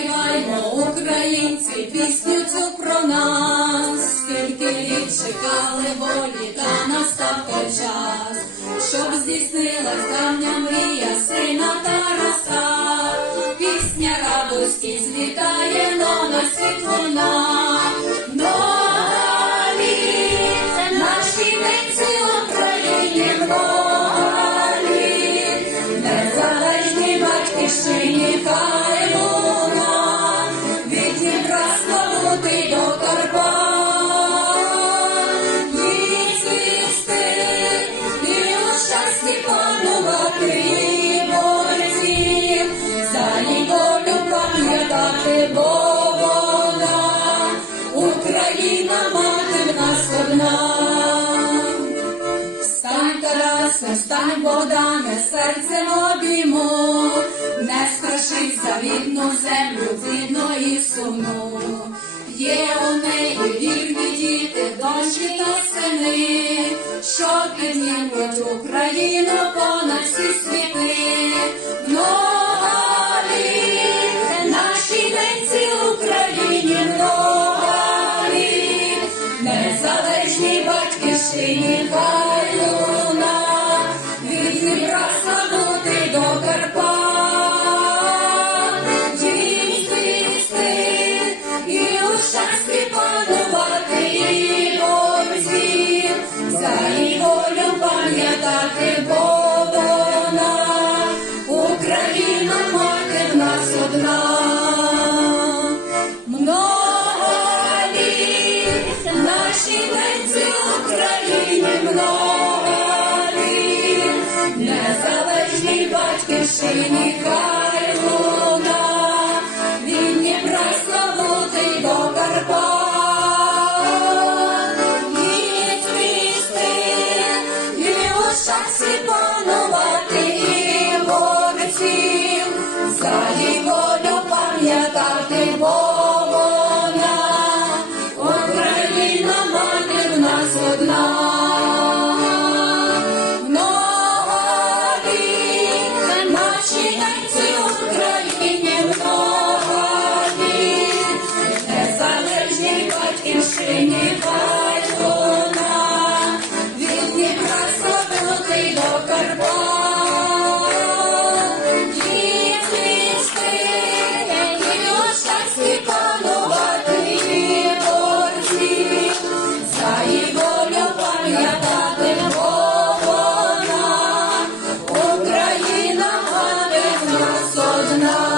заспіваймо, українці, пісню цю про нас, скільки літ чекали волі, та настав той час, щоб здійснилась давня мрія сина Тараса, пісня радості звітає, но на світ луна. Бо Україна мати в нас одна. Стань Тарасе, стань Богдане, серцем обійму, не страшись за рідну землю, бідно і сумну. Є у неї вірні діти, дочі та сини, що піднімуть Україну понад всі світи. Борців, за волю пам'ятати, бо вона Україна мати в нас одна.